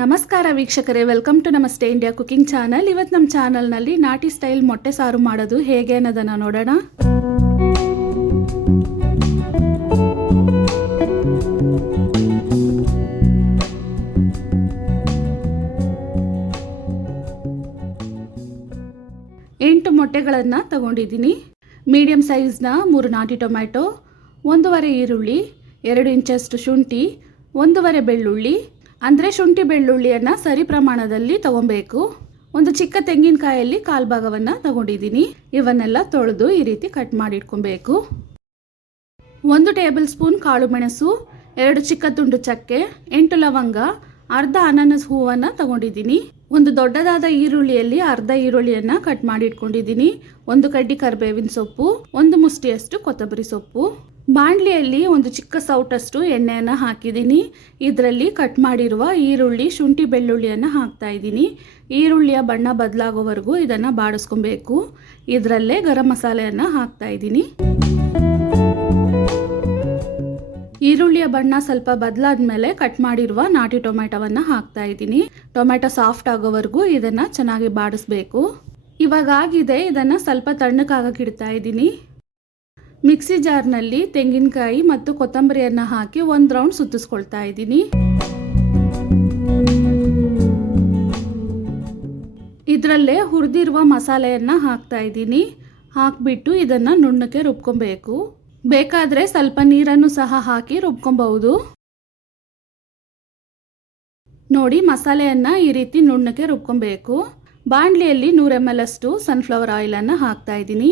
ನಮಸ್ಕಾರ ವೀಕ್ಷಕರೇ, welcome to ನಮಸ್ತೆ ಇಂಡಿಯಾ ಕುಕಿಂಗ್ ಚಾನಲ್. ಇವತ್ತು ನಮ್ಮ ಚಾನಲ್ನಲ್ಲಿ ನಾಟಿ ಸ್ಟೈಲ್ ಮೊಟ್ಟೆ ಸಾರು ಮಾಡೋದು ಹೇಗೆ ಅನ್ನೋದನ್ನು ನೋಡೋಣ. ಎಂಟು ಮೊಟ್ಟೆಗಳನ್ನು ತಗೊಂಡಿದ್ದೀನಿ. ಮೀಡಿಯಂ ಸೈಜ್ನ 3 ನಾಟಿ ಟೊಮ್ಯಾಟೊ, 1.5 ಈರುಳ್ಳಿ, 2 ಇಂಚಷ್ಟು ಶುಂಠಿ, 1.5 ಬೆಳ್ಳುಳ್ಳಿ, ಅಂದರೆ ಶುಂಠಿ ಬೆಳ್ಳುಳ್ಳಿಯನ್ನು ಸರಿ ಪ್ರಮಾಣದಲ್ಲಿ ತಗೊಬೇಕು. ಒಂದು ಚಿಕ್ಕ ತೆಂಗಿನಕಾಯಲ್ಲಿ 1/4 ಭಾಗವನ್ನು ತಗೊಂಡಿದ್ದೀನಿ. ಇವನ್ನೆಲ್ಲ ತೊಳೆದು ಈ ರೀತಿ ಕಟ್ ಮಾಡಿ ಇಟ್ಕೊಬೇಕು. 1 ಟೇಬಲ್ ಸ್ಪೂನ್ ಕಾಳು ಮೆಣಸು, 2 ಚಿಕ್ಕ ತುಂಡು ಚಕ್ಕೆ, 8 ಲವಂಗ, ಅರ್ಧ ಅನಾನಸ್ ಹೂವನ್ನು ತಗೊಂಡಿದ್ದೀನಿ. ಒಂದು ದೊಡ್ಡದಾದ ಈರುಳ್ಳಿಯಲ್ಲಿ ಅರ್ಧ ಈರುಳ್ಳಿಯನ್ನು ಕಟ್ ಮಾಡಿ ಇಟ್ಕೊಂಡಿದ್ದೀನಿ. 1 ಕಡ್ಡಿ ಕರಿಬೇವಿನ ಸೊಪ್ಪು, 1 ಮುಷ್ಟಿಯಷ್ಟು ಕೊತ್ತಂಬರಿ ಸೊಪ್ಪು. ಬಾಣಲಿಯಲ್ಲಿ ಒಂದು ಚಿಕ್ಕ ಸೌಟಷ್ಟು ಎಣ್ಣೆಯನ್ನು ಹಾಕಿದ್ದೀನಿ. ಇದರಲ್ಲಿ ಕಟ್ ಮಾಡಿರುವ ಈರುಳ್ಳಿ, ಶುಂಠಿ ಬೆಳ್ಳುಳ್ಳಿಯನ್ನು ಹಾಕ್ತಾ ಇದ್ದೀನಿ. ಈರುಳ್ಳಿಯ ಬಣ್ಣ ಬದಲಾಗೋವರೆಗೂ ಇದನ್ನು ಬಾಡಿಸ್ಕೊಬೇಕು. ಇದರಲ್ಲೇ ಗರಂ ಮಸಾಲೆಯನ್ನು ಹಾಕ್ತಾ ಇದ್ದೀನಿ. ಈರುಳ್ಳಿಯ ಬಣ್ಣ ಸ್ವಲ್ಪ ಬದಲಾದ ಮೇಲೆ ಕಟ್ ಮಾಡಿರುವ ನಾಟಿ ಟೊಮೆಟೊವನ್ನು ಹಾಕ್ತಾ ಇದ್ದೀನಿ. ಟೊಮೆಟೊ ಸಾಫ್ಟ್ ಆಗೋವರೆಗೂ ಇದನ್ನು ಚೆನ್ನಾಗಿ ಬಾಡಿಸ್ಬೇಕು. ಇವಾಗ ಆಗಿದೆ, ಇದನ್ನು ಸ್ವಲ್ಪ ತಣ್ಣಕ್ಕಾಗಕ್ಕೆ ಇಡ್ತಾ ಇದ್ದೀನಿ. ಮಿಕ್ಸಿ ಜಾರ್ನಲ್ಲಿ ತೆಂಗಿನಕಾಯಿ ಮತ್ತು ಕೊತ್ತಂಬರಿಯನ್ನು ಹಾಕಿ 1 ರೌಂಡ್ ಸುತ್ತಿಸ್ಕೊಳ್ತಾ ಇದ್ದೀನಿ. ಇದರಲ್ಲೇ ಹುರಿದಿರುವ ಮಸಾಲೆಯನ್ನು ಹಾಕ್ತಾ ಇದ್ದೀನಿ. ಹಾಕಿಬಿಟ್ಟು ಇದನ್ನು ನುಣ್ಣಕ್ಕೆ ರುಬ್ಕೊಬೇಕು. ಬೇಕಾದರೆ ಸ್ವಲ್ಪ ನೀರನ್ನು ಸಹ ಹಾಕಿ ರುಬ್ಕೊಬಹುದು. ನೋಡಿ, ಮಸಾಲೆಯನ್ನು ಈ ರೀತಿ ನುಣ್ಣಕ್ಕೆ ರುಬ್ಕೊಬೇಕು. ಬಾಣಲಿಯಲ್ಲಿ 100 ml ಅಷ್ಟು ಸನ್ಫ್ಲವರ್ ಆಯಿಲನ್ನು ಹಾಕ್ತಾ ಇದ್ದೀನಿ.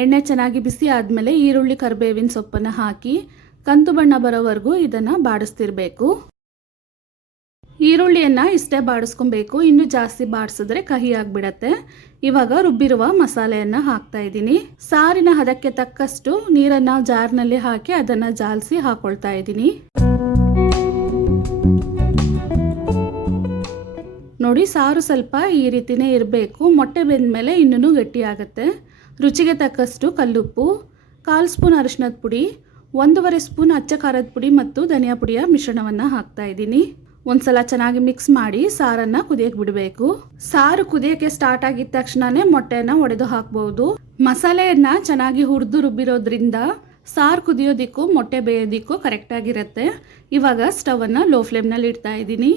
ಎಣ್ಣೆ ಚೆನ್ನಾಗಿ ಬಿಸಿ ಆದಮೇಲೆ ಈರುಳ್ಳಿ, ಕರಿಬೇವಿನ ಸೊಪ್ಪನ್ನು ಹಾಕಿ ಕಂದು ಬಣ್ಣ ಬರೋವರೆಗೂ ಇದನ್ನು ಬಾಡಿಸ್ತಿರ್ಬೇಕು. ಈರುಳ್ಳಿಯನ್ನು ಇಷ್ಟೇ ಬಾಡಿಸ್ಕೊಬೇಕು, ಇನ್ನೂ ಜಾಸ್ತಿ ಬಾಡಿಸಿದ್ರೆ ಕಹಿ ಆಗಿಬಿಡತ್ತೆ. ಇವಾಗ ರುಬ್ಬಿರುವ ಮಸಾಲೆಯನ್ನು ಹಾಕ್ತಾ ಇದ್ದೀನಿ. ಸಾರಿನ ಹದಕ್ಕೆ ತಕ್ಕಷ್ಟು ನೀರನ್ನು ಜಾರ್ನಲ್ಲಿ ಹಾಕಿ ಅದನ್ನು ಜಾಲಿಸಿ ಹಾಕೊಳ್ತಾ ಇದ್ದೀನಿ. ನೋಡಿ, ಸಾರು ಸ್ವಲ್ಪ ಈ ರೀತಿನೇ ಇರಬೇಕು. ಮೊಟ್ಟೆ ಬೆಂದ ಮೇಲೆ ಇನ್ನೂ ಗಟ್ಟಿ ಆಗುತ್ತೆ. ರುಚಿಗೆ ತಕ್ಕಷ್ಟು ಕಲ್ಲುಪ್ಪು, 1/4 ಸ್ಪೂನ್ ಅರಿಶಿಣದ ಪುಡಿ, 1.5 ಸ್ಪೂನ್ ಅಚ್ಚ ಖಾರದ ಪುಡಿ ಮತ್ತು ಧನಿಯಾ ಪುಡಿಯ ಮಿಶ್ರಣವನ್ನು ಹಾಕ್ತಾ ಇದ್ದೀನಿ. ಒಂದ್ಸಲ ಚೆನ್ನಾಗಿ ಮಿಕ್ಸ್ ಮಾಡಿ ಸಾರನ್ನು ಕುದಿಯಕ್ಕೆ ಬಿಡಬೇಕು. ಸಾರು ಕುದಿಯೋಕ್ಕೆ ಸ್ಟಾರ್ಟ್ ಆಗಿದ ತಕ್ಷಣನೇ ಮೊಟ್ಟೆಯನ್ನು ಒಡೆದು ಹಾಕ್ಬಹುದು. ಮಸಾಲೆಯನ್ನು ಚೆನ್ನಾಗಿ ಹುರಿದು ರುಬ್ಬಿರೋದ್ರಿಂದ ಸಾರು ಕುದಿಯೋದಿಕ್ಕೂ ಮೊಟ್ಟೆ ಬೇಯೋದಿಕ್ಕೂ ಕರೆಕ್ಟಾಗಿರುತ್ತೆ. ಇವಾಗ ಸ್ಟವನ್ನು ಲೋ ಫ್ಲೇಮ್ನಲ್ಲಿ ಇಡ್ತಾ ಇದ್ದೀನಿ.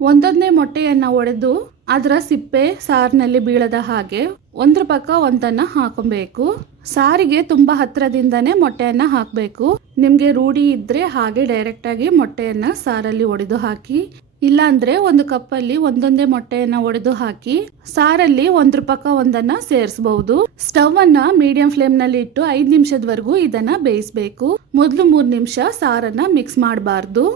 ಒಂದೊಂದೇ ಮೊಟ್ಟೆಯನ್ನು ಒಡೆದು ಅದರ ಸಿಪ್ಪೆ ಸಾರಿನಲ್ಲಿ ಬೀಳದ ಹಾಗೆ ಒಂದ್ರ ಪಕ್ಕ ಒಂದನ್ನು ಹಾಕೊಬೇಕು. ಸಾರಿಗೆ ತುಂಬ ಹತ್ತಿರದಿಂದನೇ ಮೊಟ್ಟೆಯನ್ನು ಹಾಕಬೇಕು. ನಿಮಗೆ ರೂಢಿ ಇದ್ದರೆ ಹಾಗೆ ಡೈರೆಕ್ಟಾಗಿ ಮೊಟ್ಟೆಯನ್ನು ಸಾರಲ್ಲಿ ಒಡೆದು ಹಾಕಿ, ಇಲ್ಲಾಂದರೆ ಒಂದು ಕಪ್ಪಲ್ಲಿ ಒಂದೊಂದೇ ಮೊಟ್ಟೆಯನ್ನು ಒಡೆದು ಹಾಕಿ ಸಾರಲ್ಲಿ ಒಂದ್ರ ಪಕ್ಕ ಒಂದನ್ನು ಸೇರಿಸಬಹುದು. ಸ್ಟವನ್ನು ಮೀಡಿಯಂ ಫ್ಲೇಮ್ನಲ್ಲಿ ಇಟ್ಟು 5 ನಿಮಿಷದವರೆಗೂ ಇದನ್ನು ಬೇಯಿಸಬೇಕು. ಮೊದಲು 3 ನಿಮಿಷ ಸಾರನ್ನು ಮಿಕ್ಸ್ ಮಾಡಬಾರ್ದು.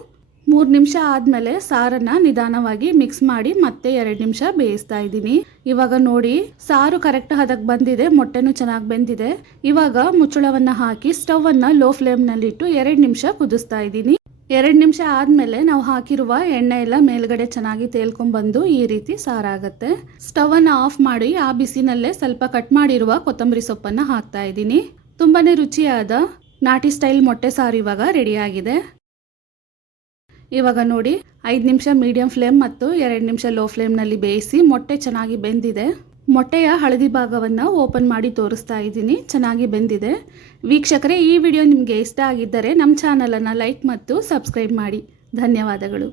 3 ನಿಮಿಷ ಆದಮೇಲೆ ಸಾರನ್ನು ನಿಧಾನವಾಗಿ ಮಿಕ್ಸ್ ಮಾಡಿ ಮತ್ತೆ 2 ನಿಮಿಷ ಬೇಯಿಸ್ತಾ ಇದ್ದೀನಿ. ಇವಾಗ ನೋಡಿ, ಸಾರು ಕರೆಕ್ಟ್ ಹದಕ್ಕೆ ಬಂದಿದೆ, ಮೊಟ್ಟೆನೂ ಚೆನ್ನಾಗಿ ಬೆಂದಿದೆ. ಇವಾಗ ಮುಚ್ಚಳವನ್ನು ಹಾಕಿ ಸ್ಟವನ್ನು ಲೋ ಫ್ಲೇಮ್ನಲ್ಲಿಟ್ಟು 2 ನಿಮಿಷ ಕುದಿಸ್ತಾ ಇದ್ದೀನಿ. 2 ನಿಮಿಷ ಆದಮೇಲೆ ನಾವು ಹಾಕಿರುವ ಎಣ್ಣೆ ಎಲ್ಲ ಮೇಲ್ಗಡೆ ಚೆನ್ನಾಗಿ ತೇಲ್ಕೊಂಡ್ಬಂದು ಈ ರೀತಿ ಸಾರಾಗುತ್ತೆ. ಸ್ಟವನ್ನು ಆಫ್ ಮಾಡಿ ಆ ಬಿಸಿನಲ್ಲೇ ಸ್ವಲ್ಪ ಕಟ್ ಮಾಡಿರುವ ಕೊತ್ತಂಬರಿ ಸೊಪ್ಪನ್ನು ಹಾಕ್ತಾ ಇದ್ದೀನಿ. ತುಂಬಾ ರುಚಿಯಾದ ನಾಟಿ ಸ್ಟೈಲ್ ಮೊಟ್ಟೆ ಸಾರು ಇವಾಗ ರೆಡಿಯಾಗಿದೆ. ಇವಾಗ ನೋಡಿ, 5 ನಿಮಿಷ ಮೀಡಿಯಂ ಫ್ಲೇಮ್ ಮತ್ತು 2 ನಿಮಿಷ ಲೋ ಫ್ಲೇಮ್ನಲ್ಲಿ ಬೇಯಿಸಿ ಮೊಟ್ಟೆ ಚೆನ್ನಾಗಿ ಬೆಂದಿದೆ. ಮೊಟ್ಟೆಯ ಹಳದಿ ಭಾಗವನ್ನು ಓಪನ್ ಮಾಡಿ ತೋರಿಸ್ತಾ ಇದ್ದೀನಿ. ಚೆನ್ನಾಗಿ ಬೆಂದಿದೆ. ವೀಕ್ಷಕರೇ, ಈ ವಿಡಿಯೋ ನಿಮಗೆ ಇಷ್ಟ ಆಗಿದ್ದರೆ ನಮ್ಮ ಚಾನಲನ್ನು ಲೈಕ್ ಮತ್ತು ಸಬ್ಸ್ಕ್ರೈಬ್ ಮಾಡಿ. ಧನ್ಯವಾದಗಳು.